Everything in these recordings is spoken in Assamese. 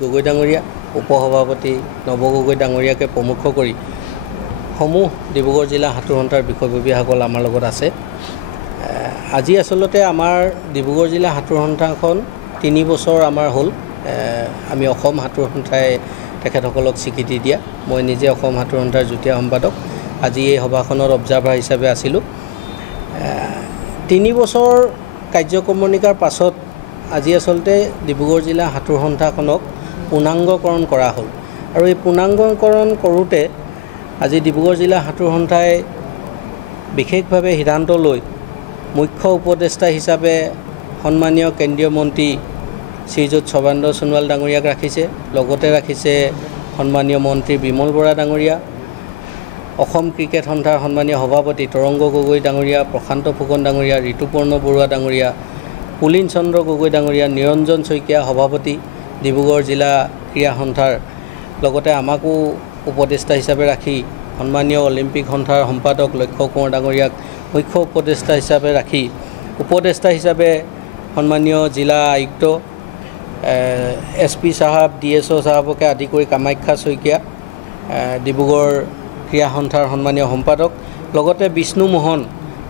গগৈ ডাঙৰীয়া, উপসভাপতি নৱ গগৈ ডাঙৰীয়াকে প্ৰমুখ কৰি সমূহ ডিব্ৰুগড় জিলা হাতোৰসন্থাৰ বিষয়ববীয়াসকল আমাৰ লগত আছে। আজি আচলতে আমাৰ ডিব্ৰুগড় জিলা হাতোৰসন্থাখন 3 বছৰ আমাৰ হ'ল। আমি অসম হাতোৰসন্থাই তেখেতসকলক স্বীকৃতি দিয়া। মই নিজে অসম হাতোৰসন্থাৰ যুটীয়া সম্পাদক। আজি এই সভাখনত অবজাৰ্ভাৰ হিচাপে আছিলোঁ। 3 বছৰ কাৰ্যক্ৰমণিকাৰ পাছত আজি আচলতে ডিব্ৰুগড় জিলা হাতোৰসন্থাখনক পূৰ্ণাংগকৰণ কৰা হ'ল। আৰু এই পূৰ্ণাংগকৰণ কৰোঁতে আজি ডিব্ৰুগড় জিলা হাতোৰসন্থাই বিশেষভাৱে সিদ্ধান্ত লৈ মুখ্য উপদেষ্টা হিচাপে সন্মানীয় কেন্দ্ৰীয় মন্ত্ৰী শ্ৰীযুত সৰ্বানন্দ সোণোৱাল ডাঙৰীয়াক ৰাখিছে। লগতে ৰাখিছে সন্মানীয় মন্ত্ৰী বিমল বৰা ডাঙৰীয়া, অসম ক্ৰিকেট সন্থাৰ সন্মানীয় সভাপতি তৰংগ গগৈ ডাঙৰীয়া, প্ৰশান্ত ফুকন ডাঙৰীয়া, ঋতুপৰ্ণ বৰুৱা ডাঙৰীয়া, পুলিন চন্দ্ৰ গগৈ ডাঙৰীয়া, নিৰঞ্জন শইকীয়া সভাপতি ডিব্ৰুগড় জিলা ক্ৰীড়া সন্থাৰ, লগতে আমাকো উপদেষ্টা হিচাপে ৰাখি সন্মানীয় অলিম্পিক সন্থাৰ সম্পাদক লক্ষ্য কোঁৱৰ ডাঙৰীয়াক মুখ্য উপদেষ্টা হিচাপে ৰাখি উপদেষ্টা হিচাপে সন্মানীয় জিলা আয়ুক্ত SP সাহেব, DSO সাহেবকে আদি কৰি কামাখ্যা শইকীয়া ডিব্ৰুগড় ক্ৰীড়া সন্থাৰ সন্মানীয় সম্পাদক, লগতে বিষ্ণু মোহন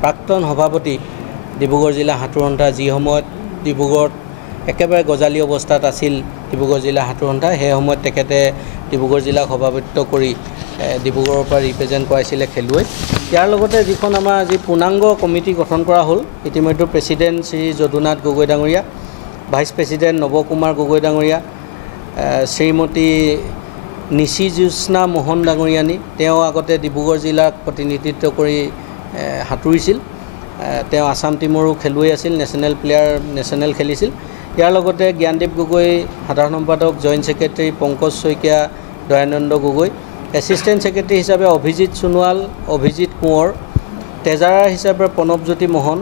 প্ৰাক্তন সভাপতি ডিব্ৰুগড় জিলা হাতোৰসন্থা, যি সময়ত ডিব্ৰুগড়ত একেবাৰে গজালি অৱস্থাত আছিল ডিব্ৰুগড় জিলা হাতোৰসন্থা, সেই সময়ত তেখেতে ডিব্ৰুগড় জিলাক সভাপতিত্ব কৰি ডিব্ৰুগড়ৰ পৰা ৰিপ্ৰেজেণ্ট কৰাইছিলে খেলুৱৈ। ইয়াৰ লগতে যিখন আমাৰ আজি পূৰ্ণাংগ কমিটি গঠন কৰা হ'ল, ইতিমধ্যে প্ৰেছিডেণ্ট শ্ৰী যদুনাথ গগৈ ডাঙৰীয়া, ভাইচ প্ৰেছিডেণ্ট নৱ কুমাৰ গগৈ ডাঙৰীয়া, শ্ৰীমতী নিশি জ্যোৎস্না মোহন ডাঙৰীয়ানী, তেওঁ আগতে ডিব্ৰুগড় জিলাক প্ৰতিনিধিত্ব কৰি সাঁতুৰিছিল। তেওঁ আছাম টীমৰো খেলুৱৈ আছিল, নেশ্যনেল প্লেয়াৰ, নেশ্যনেল খেলিছিল। ইয়াৰ লগতে জ্ঞানদীপ গগৈ সাধাৰণ সম্পাদক, joint secretary Pankaj Saikia, Dayanand Gogoi, assistant secretary হিচাপে অভিজিত সোণোৱাল, অভিজিত কোঁৱৰ, ট্ৰেজাৰাৰ হিচাপে প্ৰণৱজ্যোতি মোহন,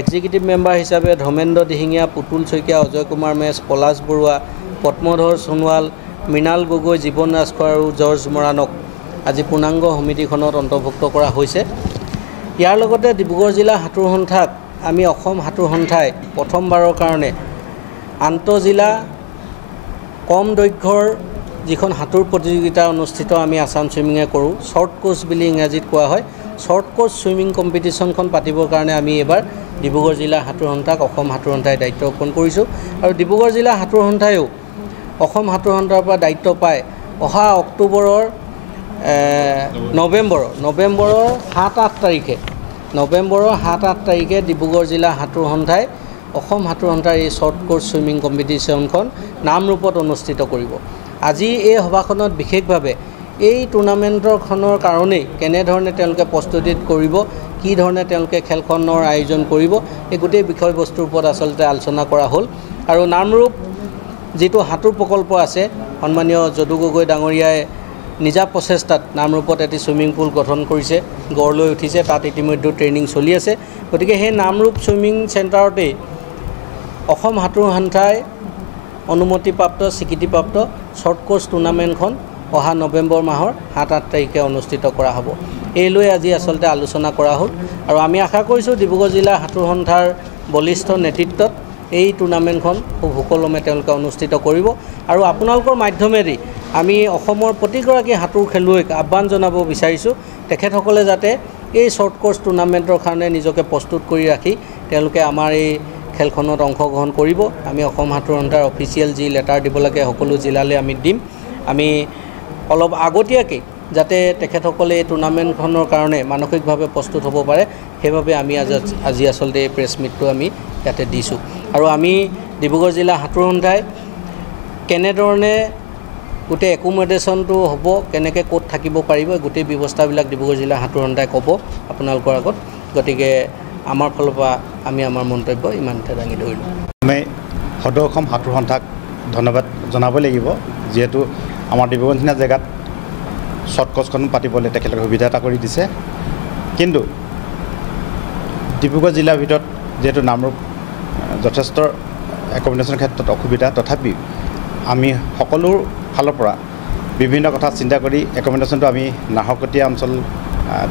এক্সিকিউটিভ মেম্বাৰ হিচাপে ধৰ্মেন্দ্ৰ দিহিঙীয়া, পুতুল শইকীয়া, অজয় কুমাৰ মেছ, পলাশ বৰুৱা, পদ্মধৰ সোণোৱাল, মৃণাল গগৈ, জীৱন ৰাজখোৱা আৰু জৰ্জ মৰাণক আজি পূৰ্ণাংগ সমিতিখনত অন্তৰ্ভুক্ত কৰা হৈছে। ইয়াৰ লগতে ডিব্ৰুগড় জিলা হাতোৰসন্থাক আমি অসম হাতোৰসন্থাই প্ৰথমবাৰৰ কাৰণে আন্তঃজিলা কম দৈৰ্ঘ্যৰ যিখন সাঁতোৰ প্ৰতিযোগিতা অনুষ্ঠিত আমি আছাম ছুইমিঙে কৰোঁ, শ্বৰ্ট কোৰ্চ বুলি ইংৰাজীত কোৱা হয়, শ্বৰ্ট কোৰ্চ ছুইমিং কম্পিটিশ্যনখন পাতিবৰ কাৰণে আমি এইবাৰ ডিব্ৰুগড় জিলা হাতোৰসন্থাক অসম হাতোৰসন্থাই দায়িত্ব অৰ্পণ কৰিছোঁ। আৰু ডিব্ৰুগড় জিলা হাতোৰসন্থায়ো অসম হাতোৰসন্থাৰ পৰা দায়িত্ব পাই অহা অক্টোবৰৰ নৱেম্বৰৰ 7-8 তাৰিখে ডিব্ৰুগড় জিলা হাতোৰসন্থাই অসম হাতোৰসন্থাৰ এই শ্বৰ্ট কোৰ্চ ছুইমিং কম্পিটিশ্যনখন নামৰূপত অনুষ্ঠিত কৰিব। আজি এই সভাখনত বিশেষভাৱে এই টুৰ্ণামেণ্টখনৰ কাৰণেই কেনেধৰণে তেওঁলোকে প্ৰস্তুতি কৰিব, কি ধৰণে তেওঁলোকে খেলখনৰ আয়োজন কৰিব, এই গোটেই বিষয়বস্তুৰ ওপৰত আচলতে আলোচনা কৰা হ'ল। আৰু নামৰূপ যিটো সাঁতোৰ প্ৰকল্প আছে, সন্মানীয় যদু গগৈ ডাঙৰীয়াই নিজা প্ৰচেষ্টাত নামৰূপত এটি ছুইমিং পুল গঠন কৰিছে, গঢ় লৈ উঠিছে, তাত ইতিমধ্যে ট্ৰেইনিং চলি আছে। গতিকে সেই নামৰূপ ছুইমিং চেণ্টাৰতেই অসম হাতোৰসন্থাই অনুমতিপ্ৰাপ্ত, স্বীকৃতিপ্ৰাপ্ত শ্বৰ্ট কোৰ্চ টুৰ্ণামেণ্টখন অহা নৱেম্বৰ মাহৰ 7-8 তাৰিখে অনুষ্ঠিত কৰা হ'ব। এই লৈ আজি আচলতে আলোচনা কৰা হ'ল। আৰু আমি আশা কৰিছোঁ ডিব্ৰুগড় জিলা হাতোৰসন্থাৰ বলিষ্ঠ নেতৃত্বত এই টুৰ্ণামেণ্টখন খুব সুকলমে তেওঁলোকে অনুষ্ঠিত কৰিব। আৰু আপোনালোকৰ মাধ্যমেদি আমি অসমৰ প্ৰতিগৰাকী সাঁতোৰ খেলুৱৈক আহ্বান জনাব বিচাৰিছোঁ, তেখেতসকলে যাতে এই শ্বৰ্ট কোৰ্চ টুৰ্ণামেণ্টৰ কাৰণে নিজকে প্ৰস্তুত কৰি ৰাখি তেওঁলোকে আমাৰ এই খেলখনত অংশগ্ৰহণ কৰিব। আমি অসম হাতোৰসন্থাৰ অফিচিয়েল যি লেটাৰ দিব লাগে সকলো জিলালৈ আমি দিম। আমি অলপ আগতীয়াকৈ যাতে তেখেতসকলে এই টুৰ্ণামেণ্টখনৰ কাৰণে মানসিকভাৱে প্ৰস্তুত হ'ব পাৰে, সেইবাবে আমি আজি আচলতে এই প্ৰেছ মিটটো আমি ইয়াতে দিছোঁ। আৰু আমি ডিব্ৰুগড় জিলা হাতোৰসন্থাই কেনেধৰণে গোটেই একোমডেশ্যনটো হ'ব, কেনেকৈ ক'ত থাকিব পাৰিব, গোটেই ব্যৱস্থাবিলাক ডিব্ৰুগড় জিলা হাতোৰসন্থাই ক'ব আপোনালোকৰ আগত। গতিকে আমাৰ ফালৰ পৰা আমি আমাৰ মন্তব্য ইমানতে দাঙি ধৰিলোঁ। আমি সদৌ অসম হাতোৰসন্থাক ধন্যবাদ জনাব লাগিব, যিহেতু আমাৰ ডিব্ৰুগড় নিচিনা জেগাত শ্বৰ্ট কোৰ্চখন পাতিবলৈ তেখেতলোকে সুবিধা এটা কৰি দিছে। কিন্তু ডিব্ৰুগড় জিলাৰ ভিতৰত যিহেতু নামৰূপ যথেষ্ট একমিডেশ্যনৰ ক্ষেত্ৰত অসুবিধা, তথাপিও আমি সকলো ফালৰ পৰা বিভিন্ন কথা চিন্তা কৰি একমিডেশ্যনটো আমি নাহৰকটীয়া অঞ্চল,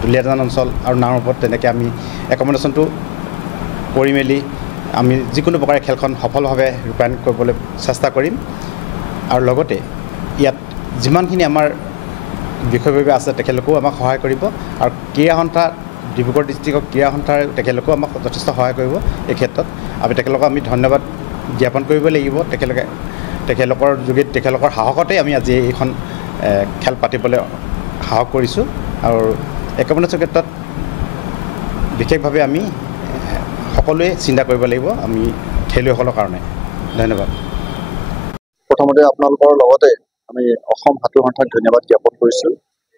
দুলীয়াজান অঞ্চল আৰু নামৰূপত তেনেকৈ আমি একমিডেশ্যনটো কৰি মেলি আমি যিকোনো প্ৰকাৰে খেলখন সফলভাৱে ৰূপায়ণ কৰিবলৈ চেষ্টা কৰিম। আৰু লগতে ইয়াত যিমানখিনি আমাৰ বিষয়ববীয়া আছে তেখেতলোকেও আমাক সহায় কৰিব আৰু ক্ৰীড়া সন্থা ডিব্ৰুগড় ডিষ্ট্ৰিক্টৰ ক্ৰীড়া সন্থাৰ তেখেতলোকেও আমাক যথেষ্ট সহায় কৰিব এই ক্ষেত্ৰত আমি তেখেতলোকক আমি ধন্যবাদ জ্ঞাপন কৰিব লাগিব তেখেতলোকৰ যোগেদি তেখেতলোকৰ সাহসতে আমি আজি এইখন খেল পাতিবলৈ সাহস কৰিছোঁ আৰু একমডেশ্যনৰ ক্ষেত্ৰত বিশেষভাৱে আমি সকলোৱে চিন্তা কৰিব লাগিব আমি খেলুৱৈসকলৰ কাৰণে ধন্যবাদ প্ৰথমতে আপোনালোকৰ লগতে আমি অসম সাঁতোৰ সন্থাক ধন্যবাদ জ্ঞাপন কৰিছোঁ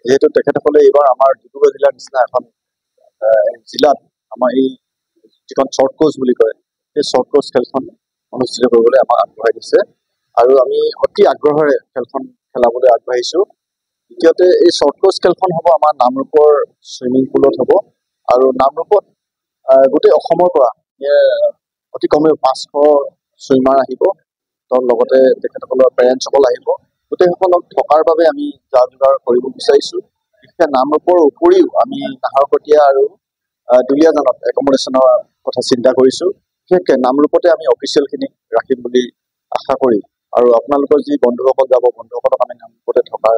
যিহেতু তেখেতসকলে এইবাৰ আমাৰ ডিব্ৰুগড় জিলাৰ নিচিনা এখন জিলাত আমাৰ এই যিখন শ্বৰ্ট কোৰ্চ বুলি কয় সেই শ্বৰ্ট কোৰ্চ খেলখন অনুষ্ঠিত কৰিবলৈ আমাক আগবঢ়াই দিছে আৰু আমি অতি আগ্ৰহেৰে খেলখন খেলাবলৈ আগবাঢ়িছোঁ দ্বিতীয়তে এই শ্বৰ্ট কোৰ্চ খেলখন হ'ব আমাৰ নামৰূপৰ ছুইমিং পুলত হ'ব আৰু নামৰূপত গোটেই অসমৰ পৰা অতি কমেও 500 ছুইমাৰ আহিব তাৰ লগতে তেখেতসকলৰ পেৰেণ্টছসকল আহিব গোটেইসকলক থকাৰ বাবে আমি যা যোগাৰ কৰিব বিচাৰিছোঁ বিশেষকৈ নামৰূপৰ উপৰিও আমি নাহৰকটীয়া আৰু দুলীয়াজানত একমডেশ্যনৰ কথা চিন্তা কৰিছোঁ বিশেষকৈ নামৰূপতে আমি অফিচিয়েলখিনি ৰাখিম বুলি আশা কৰি আৰু আপোনালোকৰ যি বন্ধুসকল যাব বন্ধুসকলক আমি নামৰূপতে থকাৰ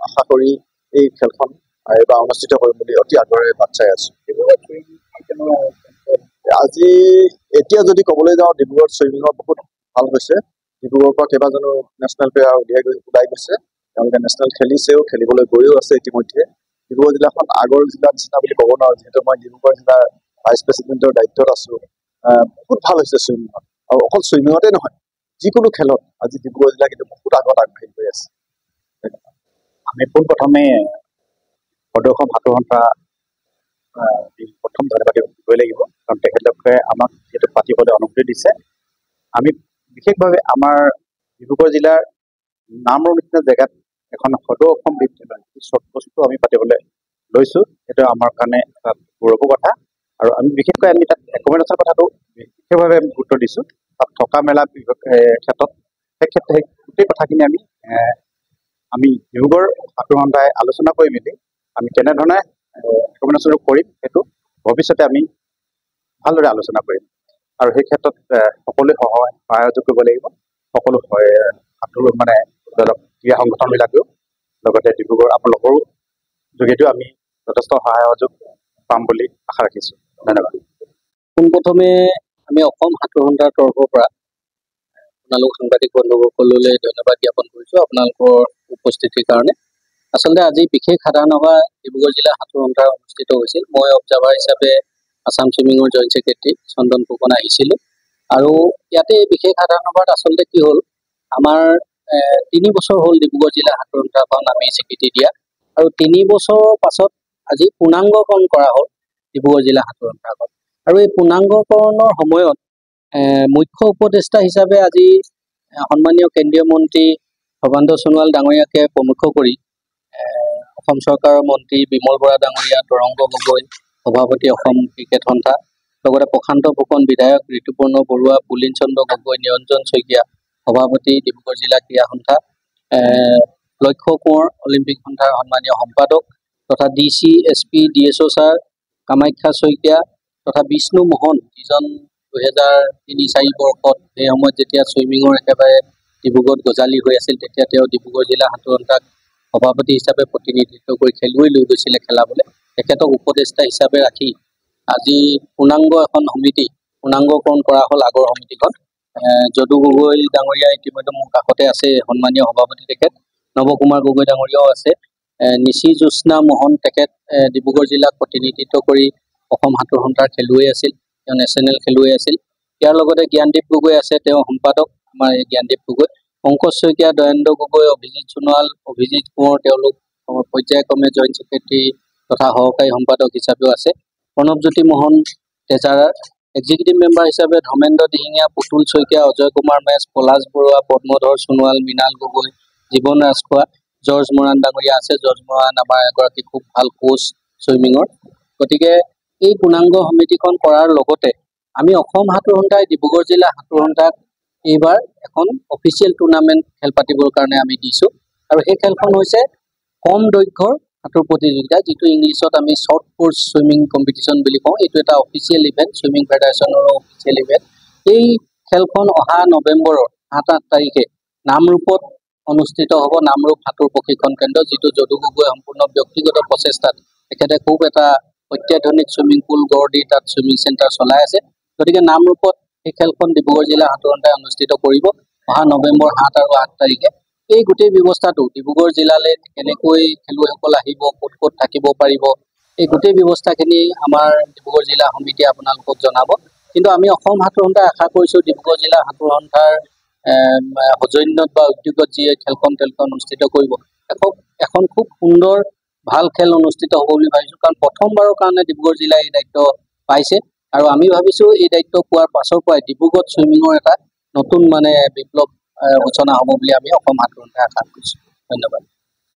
আশা কৰি এই খেলখন এইবাৰ অনুষ্ঠিত কৰিম বুলি অতি আগ্ৰহেৰে বাট চাই আছোঁ আজি এতিয়া যদি ক'বলৈ যাওঁ ডিব্ৰুগড় ছুইমিঙৰ বহুত ভাল হৈছে ডিব্ৰুগড়ৰ পৰা কেইবাজনো নেশ্যনেল প্লেয়াৰ ওলাই গৈছে তেওঁলোকে নেশ্যনেল খেলিছেও খেলিবলৈ গৈও আছে ইতিমধ্যে ডিব্ৰুগড় জিলাখন আগৰ জিলাৰ নিচিনা বুলি ক'ব নোৱাৰোঁ যিহেতু মই ডিব্ৰুগড় জিলাৰ ভাইচ প্ৰেচিডেণ্টৰ দায়িত্বত আছোঁ বহুত ভাল হৈছে ছুইমিঙত আৰু অকল ছুইমিঙতে নহয় যিকোনো খেলত আজি ডিব্ৰুগড় জিলা কিন্তু বহুত আগত আগবাঢ়ি গৈ আছে আমি পোনপ্ৰথমে সদৌ অসম সাঁতোৰ সন্থা প্ৰথম ধন্যবাদ দিবই লাগিব কাৰণ তেখেতলোকে আমাক যিহেতু পাতিবলৈ অনুমতি দিছে আমি বিশেষভাৱে আমাৰ ডিব্ৰুগড় জিলাৰ নামৰ নিচিনা জেগাত এখন সদৌ অসম শ্বৰ্ট কোৰ্চটো আমি পাতিবলৈ লৈছোঁ সেইটো আমাৰ কাৰণে এটা গৌৰৱৰ কথা আৰু আমি বিশেষকৈ আমি তাত একমডেশ্যনৰ কথাটো বিশেষভাৱে গুৰুত্ব দিছোঁ তাত থকা মেলা ক্ষেত্ৰত সেই গোটেই কথাখিনি আমি ডিব্ৰুগড় সাঁতোৰ সন্থাই আলোচনা কৰি মেলি আমি কেনেধৰণে একমডেশ্যন কৰিম সেইটো ভৱিষ্যতে আমি ভালদৰে আলোচনা কৰিম আৰু সেই ক্ষেত্ৰত সকলোৱে সহায় কৰিব লাগিব সকলো সাঁতোৰ ক্ৰীড়া সংগঠনবিলাকেও লগতে ডিব্ৰুগড় আপোনালোকৰো যোগেদিও আমি যথেষ্ট সহায় সহযোগ পাম বুলি আশা ৰাখিছোঁ ধন্যবাদ পোনপ্ৰথমে আমি অসম সাঁতোৰ সন্থাৰ তৰফৰ পৰা আপোনালোক সাংবাদিক বন্ধুসকললৈ ধন্যবাদ জ্ঞাপন কৰিছোঁ আপোনালোকৰ উপস্থিতিৰ কাৰণে আচলতে আজি বিশেষ সাধাৰণ সভা ডিব্ৰুগড় জিলা সাঁতোৰ সন্থাৰ অনুষ্ঠিত হৈছিল মই অবজাৰ্ভাৰ হিচাপে আছাম ছুইমিঙৰ জইণ্ট ছেক্ৰেটাৰী চন্দন ফুকন আহিছিলোঁ আৰু ইয়াতে বিশেষ সাধাৰণ সভাত আচলতে কি হ'ল আমাৰ 3 বছৰ হ'ল ডিব্ৰুগড় জিলা সাঁতোৰ সন্থাখন আমি স্বীকৃতি দিয়া আৰু 3 বছৰৰ পাছত আজি পূৰ্ণাংগকৰণ কৰা হ'ল ডিব্ৰুগড় জিলা সাঁতোৰ সন্থাখন আৰু এই পূৰ্ণাংগকৰণৰ সময়ত মুখ্য উপদেষ্টা হিচাপে আজি সন্মানীয় কেন্দ্ৰীয় মন্ত্ৰী সৰ্বানন্দ সোণোৱাল ডাঙৰীয়াকে প্ৰমুখ্য কৰি অসম চৰকাৰৰ মন্ত্ৰী বিমল বৰা ডাঙৰীয়া তৰংগ গগৈ সভাপতি অসম ক্ৰিকেট সন্থা লগতে প্ৰশান্ত ফুকন বিধায়ক ঋতুপৰ্ণ বৰুৱা পুলিন চন্দ্ৰ গগৈ নিৰঞ্জন শইকীয়া সভাপতি ডিব্ৰুগড় জিলা ক্ৰীড়া সন্থা লক্ষ্য কোঁৱৰ অলিম্পিক সন্থাৰ সন্মানীয় সম্পাদক তথা DC SP DSO sir Kamakhya Saikia তথা বিষ্ণু মোহন যিজন 2003-04 বৰ্ষত সেই সময়ত যেতিয়া ছুইমিঙৰ একেবাৰে ডিব্ৰুগড়ত গজালি হৈ আছিল তেতিয়া তেওঁ ডিব্ৰুগড় জিলা সাঁতোৰ সন্থাক সভাপতি হিচাপে প্ৰতিনিধিত্ব কৰি খেলুৱৈ লৈ গৈছিলে খেলাবলৈ তেখেতক উপদেষ্টা হিচাপে ৰাখি আজি পূৰ্ণাংগ এখন সমিতি পূৰ্ণাংগকৰণ কৰা হ'ল আগৰ সমিতিখন যদু গগৈ ডাঙৰীয়া ইতিমধ্যে মোৰ কাষতে আছে সন্মানীয় সভাপতি তেখেত নৱকুমাৰ গগৈ ডাঙৰীয়াও আছে নিশি জ্যোৎস্না মোহন তেখেত ডিব্ৰুগড় জিলাক প্ৰতিনিধিত্ব কৰি অসম সাঁতোৰ সন্থাৰ খেলুৱৈ আছিল তেওঁ নেশ্যনেল খেলুৱৈ আছিল ইয়াৰ লগতে জ্ঞানদীপ গগৈ আছে তেওঁ সম্পাদক আমাৰ জ্ঞানদীপ গগৈ পংকজ শইকীয়া দয়েন্দ্ৰ গগৈ অভিজিত সোণোৱাল অভিজিত কোঁৱৰ তেওঁলোক পৰ্যায়ক্ৰমে জইণ্ট ছেক্ৰেটাৰী তথা সহকাৰী সম্পাদক হিচাপেও আছে প্ৰণৱজ্যোতি মোহন তেজাৰাৰ এক্সিকিউটিভ মেম্বাৰ হিচাপে ধৰ্মেন্দ্ৰ দিহিঙীয়া পুতুল শইকীয়া অজয় কুমাৰ মেছ পলাশ বৰুৱা পদ্মধৰ সোণোৱাল মৃণাল গগৈ জীৱন ৰাজখোৱা জৰ্জ মৰাণ ডাঙৰীয়া আছে জৰ্জ মৰাণ আমাৰ এগৰাকী খুব ভাল কোচ ছুইমিঙৰ গতিকে এই পূৰ্ণাংগ সমিতিখন কৰাৰ লগতে আমি অসম সাঁতোৰ সন্থাই ডিব্ৰুগড় জিলা সাঁতোৰ সন্থাক এইবাৰ এখন অফিচিয়েল টুৰ্ণামেণ্ট খেল পাতিবৰ কাৰণে আমি দিছোঁ আৰু সেই খেলখন হৈছে কম দৈৰ্ঘ্যৰ সাঁতোৰ প্ৰতিযোগিতা যিটো ইংলিছত আমি শ্বৰ্ট কোৰ্চ ছুইমিং কম্পিটিশ্যন বুলি কওঁ এইটো এটা অফিচিয়েল ইভেণ্ট ছুইমিং ফেডাৰেশ্যনৰো অফিচিয়েল ইভেণ্ট এই খেলখন অহা নৱেম্বৰৰ 7-8 তাৰিখে নামৰূপত অনুষ্ঠিত হ'ব নামৰূপ সাঁতোৰ প্ৰশিক্ষণ কেন্দ্ৰ, যিটো যদু গগৈ সম্পূৰ্ণ ব্যক্তিগত প্ৰচেষ্টাত তেখেতে খুব এটা অত্যাধুনিক চুইমিং পুল গঢ় দি তাত চুইমিং চেণ্টাৰ চলাই আছে। গতিকে নামৰূপত এই খেলখন ডিব্ৰুগড় জিলা সাঁতোৰ সন্থাই অনুষ্ঠিত কৰিব অহা নৱেম্বৰ 7 আৰু 8 তাৰিখে। এই গোটেই ব্যৱস্থাটো ডিব্ৰুগড় জিলালৈ কেনেকৈ খেলুৱৈসকল আহিব, ক'ত ক'ত থাকিব পাৰিব, এই গোটেই ব্যৱস্থাখিনি আমাৰ ডিব্ৰুগড় জিলা সমিতিয়ে আপোনালোকক জনাব। কিন্তু আমি অসম সাঁতোৰ সন্থাই আশা কৰিছোঁ ডিব্ৰুগড় জিলা সাঁতোৰ সন্থাৰ সৌজন্যত বা উদ্যোগত যি খেলখন অনুষ্ঠিত কৰিব, এখন খুব সুন্দৰ ভাল খেল অনুষ্ঠিত হ'ব বুলি ভাবিছোঁ। কাৰণ প্ৰথমবাৰৰ কাৰণে ডিব্ৰুগড় জিলাই এই দায়িত্ব পাইছে আৰু আমি ভাবিছোঁ এই দায়িত্ব পোৱাৰ পাছৰ পৰাই ডিব্ৰুগড়ত চুইমিঙৰ এটা নতুন বিপ্লৱ সূচনা হ'ব বুলি আমি অসম সাঁতোৰ সন্থাই আশা কৰিছোঁ। ধন্যবাদ।